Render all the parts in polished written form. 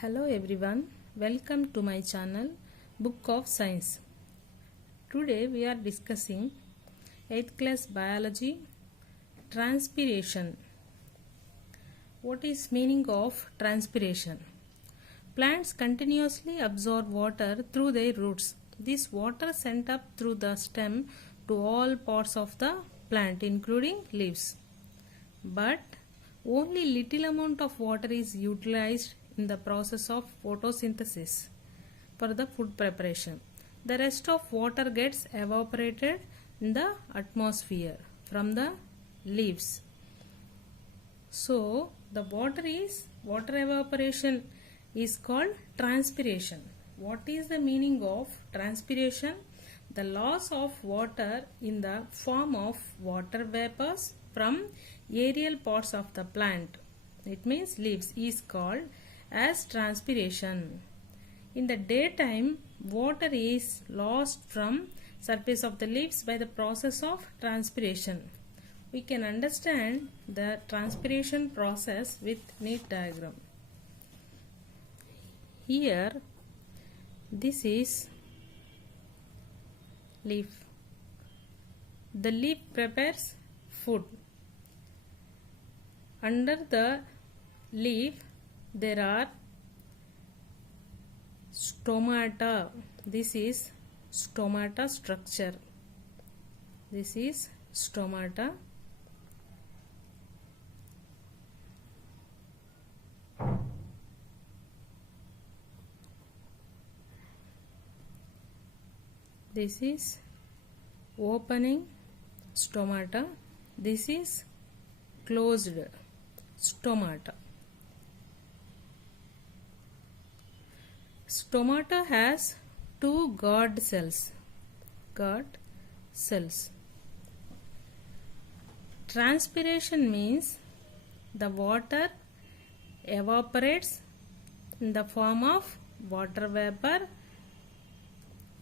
Hello everyone, welcome to my channel Book of Science. Today we are discussing 8th class biology transpiration. What is meaning of transpiration? Plants continuously absorb water through their roots. This water sent up through the stem to all parts of the plant including leaves. But only little amount of water is utilized in the process of photosynthesis for the food preparation. The rest of water gets evaporated in the atmosphere from the leaves. So the water evaporation is called transpiration. What is the meaning of transpiration? The loss of water in the form of water vapors from aerial parts of the plant, it means leaves, is called as transpiration. In the daytime, water is lost from surface of the leaves by the process of transpiration. We can understand the transpiration process with neat diagram. Here, this is leaf. The leaf prepares food. Under the leaf, there are stomata. This is stomata structure. This is stomata. This is opening stomata. This is closed stomata. Stomata has two guard cells. Transpiration means the water evaporates in the form of water vapor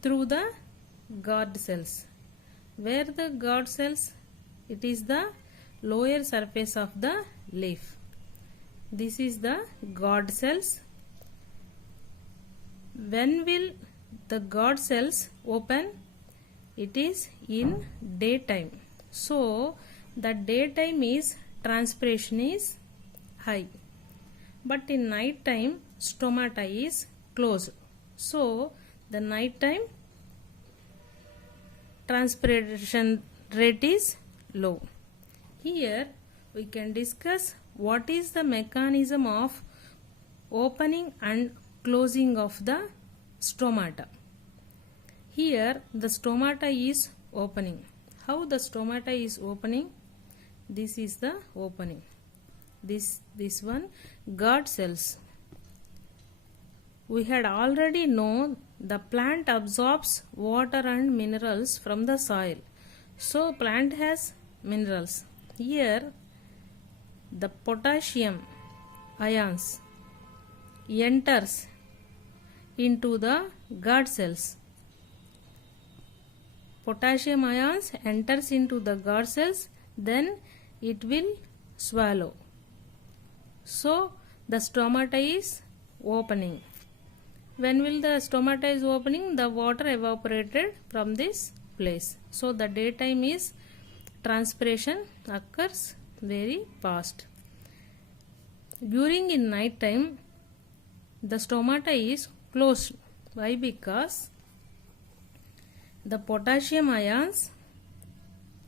through the guard cells. Where the guard cells? It is the lower surface of the leaf. This is the guard cells. When will the guard cells open? It is in daytime. So the daytime is transpiration is high. But in night time stomata is closed. So the night time transpiration rate is low. Here we can discuss what is the mechanism of opening and closing of the stomata. Here the stomata is opening. How the stomata is opening? This is the opening. This one, guard cells. We had already known the plant absorbs water and minerals from the soil. So plant has minerals. Here the potassium ions enters into the guard cells. Potassium ions enters into the guard cells, then it will swallow. So the stomata is opening. When will the stomata is opening? The water evaporated from this place. So the daytime is transpiration occurs very fast. During in night time, the stomata is closed. Why? Because the potassium ions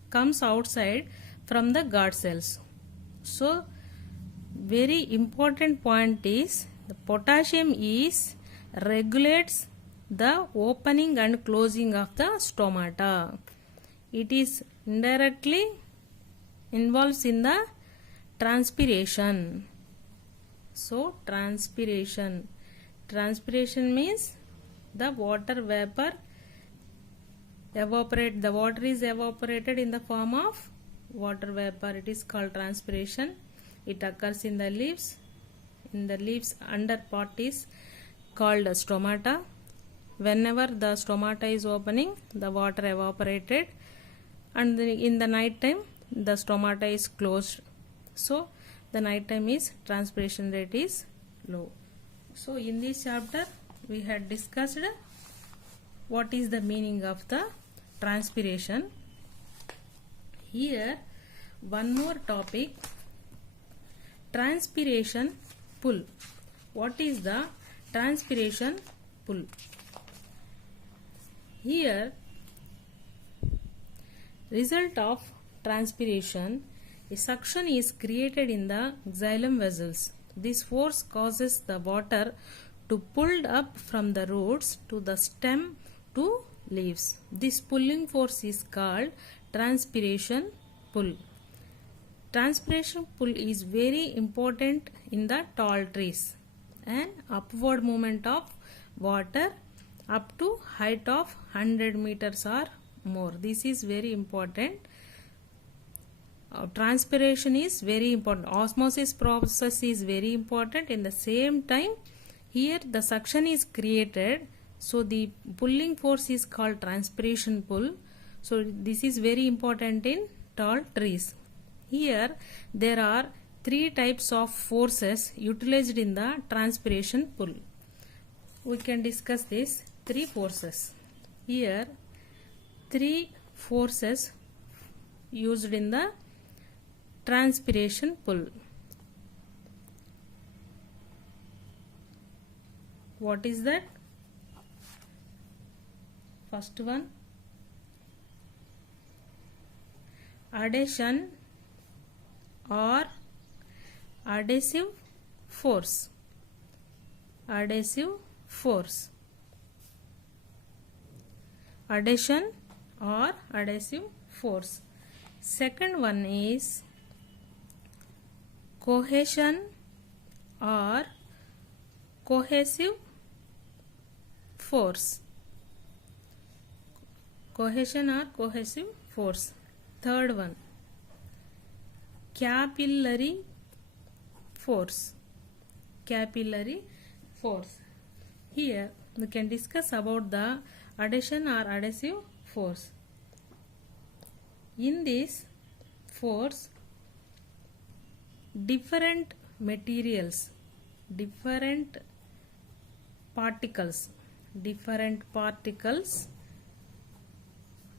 comes outside from the guard cells. So very important point is the potassium is regulates the opening and closing of the stomata. It is indirectly involves in the transpiration. So transpiration means the water vapor evaporate. The water is evaporated in the form of water vapor. It is called transpiration. It occurs in the leaves. In the leaves under part is called stomata. Whenever the stomata is opening, the water evaporated, and in the night time the stomata is closed. So the night time is transpiration rate is low. So in this chapter we had discussed what is the meaning of the transpiration. Here one more topic, transpiration pull. What is the transpiration pull? Here, result of transpiration, a suction is created in the xylem vessels. This force causes the water to pull up from the roots to the stem to leaves. This pulling force is called transpiration pull. Transpiration pull is very important in the tall trees. An upward movement of water up to height of 100 meters or more. This is very important. Transpiration is very important. Osmosis process is very important. In the same time, here the suction is created. So the pulling force is called transpiration pull. So this is very important in tall trees. Here there are three types of forces utilized in the transpiration pull. We can discuss these three forces. Here three forces used in the transpiration pull. What is that? First one, adhesion or adhesive force. Adhesive force. Adhesion or adhesive force. Second one is cohesion or cohesive force. Cohesion or cohesive force. Third one, capillary force. Capillary force. Here we can discuss about the adhesion or adhesive force. In this force, different materials, different particles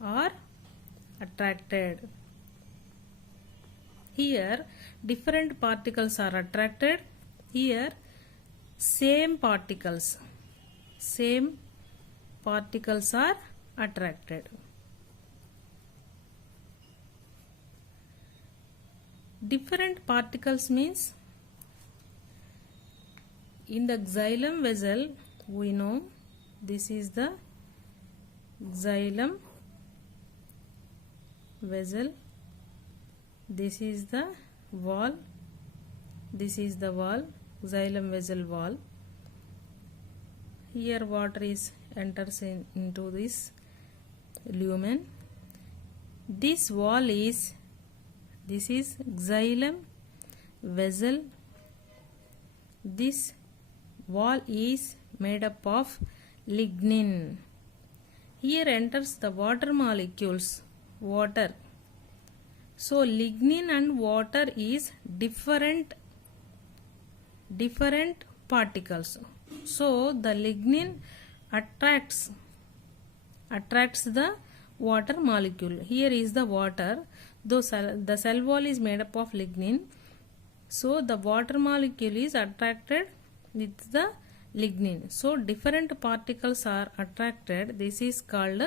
are attracted. Here different particles are attracted. Here same particles are attracted. Different particles means in the xylem vessel, we know this is the xylem vessel, this is the wall, this is the wall, xylem vessel wall. Here water enters into this lumen. This wall is, this is xylem vessel. This wall is made up of lignin. Here enters the water molecules, water. So lignin and water is different particles. So the lignin attracts the water molecule. Here is the water. Though the cell wall is made up of lignin, so the water molecule is attracted with the lignin. So different particles are attracted. This is called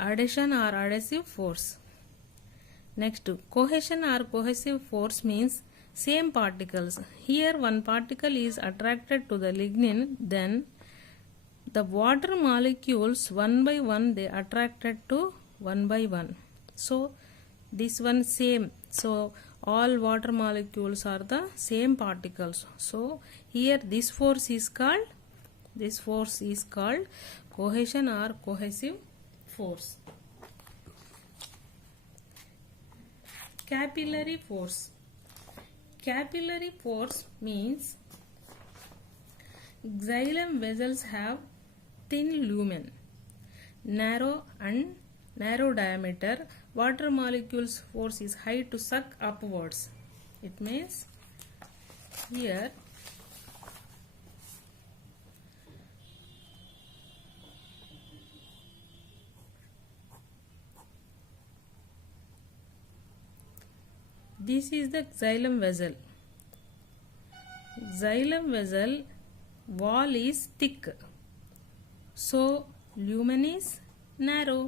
adhesion or adhesive force. Next, cohesion or cohesive force means same particles. Here one particle is attracted to the lignin, then the water molecules one by one they attracted to one by one. So this one same. So all water molecules are the same particles. So here this force is called cohesion or cohesive force. Capillary force. Capillary force means xylem vessels have thin lumen, narrow diameter. Water molecules force is high to suck upwards. It means here This is the xylem vessel. Xylem vessel wall is thick, so lumen is narrow.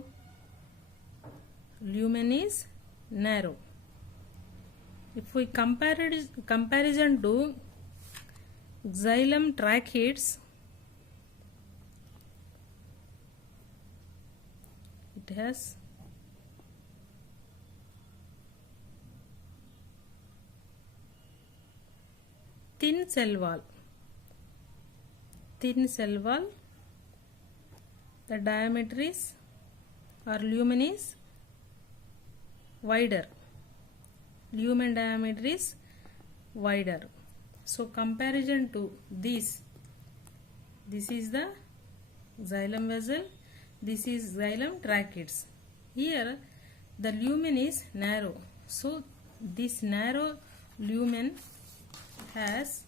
Lumen is narrow. If we comparison to xylem tracheids, it has thin cell wall. Thin cell wall. The diameter is or lumen is wider. Lumen diameter is wider. So comparison to this is the xylem vessel. This is xylem tracheids. Here the lumen is narrow. So this narrow lumen has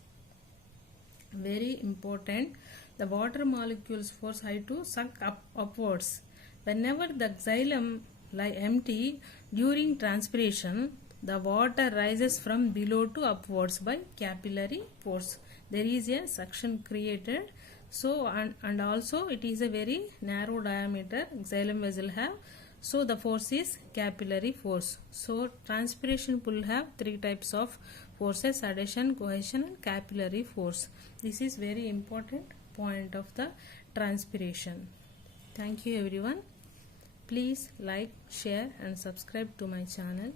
very important, the water molecules force I to suck upwards. Whenever the xylem lie empty during transpiration, the water rises from below to upwards by capillary force. There is a suction created. So and also it is a very narrow diameter xylem vessel have. So the force is capillary force. So transpiration pull have three types of forces: adhesion, cohesion and capillary force. This is very important point of the transpiration. Thank you everyone. Please like, share and subscribe to my channel.